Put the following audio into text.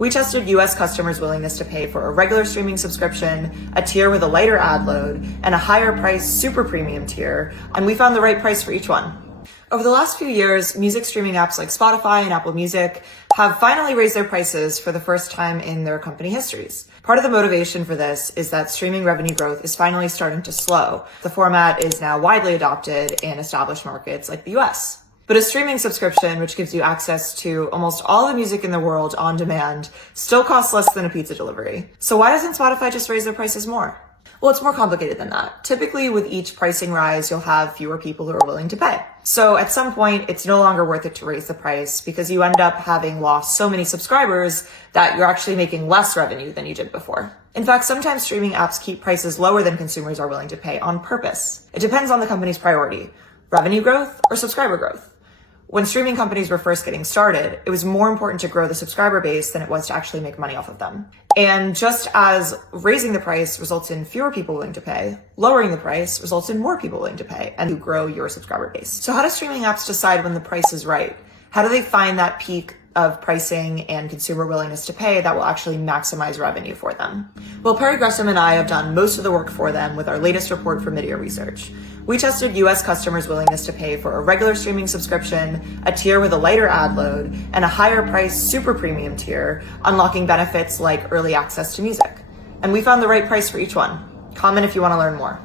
We tested US customers' willingness to pay for a regular streaming subscription, a tier with a lighter ad load, and a higher price super premium tier, and we found the right price for each one. Over the last few years, music streaming apps like Spotify and Apple Music have finally raised their prices for the first time in their company histories. Part of the motivation for this is that streaming revenue growth is finally starting to slow. The format is now widely adopted in established markets like the US. But a streaming subscription, which gives you access to almost all the music in the world on demand, still costs less than a pizza delivery. So why doesn't Spotify just raise their prices more? Well, it's more complicated than that. Typically, with each pricing rise, you'll have fewer people who are willing to pay. So at some point, it's no longer worth it to raise the price because you end up having lost so many subscribers that you're actually making less revenue than you did before. In fact, sometimes streaming apps keep prices lower than consumers are willing to pay on purpose. It depends on the company's priority, revenue growth or subscriber growth. When streaming companies were first getting started, it was more important to grow the subscriber base than it was to actually make money off of them. And just as raising the price results in fewer people willing to pay, lowering the price results in more people willing to pay and you grow your subscriber base. So how do streaming apps decide when the price is right? How do they find that peak of pricing and consumer willingness to pay that will actually maximize revenue for them? Well, Perry Gresham and I have done most of the work for them with our latest report from Midia Research. We tested US customers' willingness to pay for a regular streaming subscription, a tier with a lighter ad load, and a higher price super premium tier, unlocking benefits like early access to music. And we found the right price for each one. Comment if you want to learn more.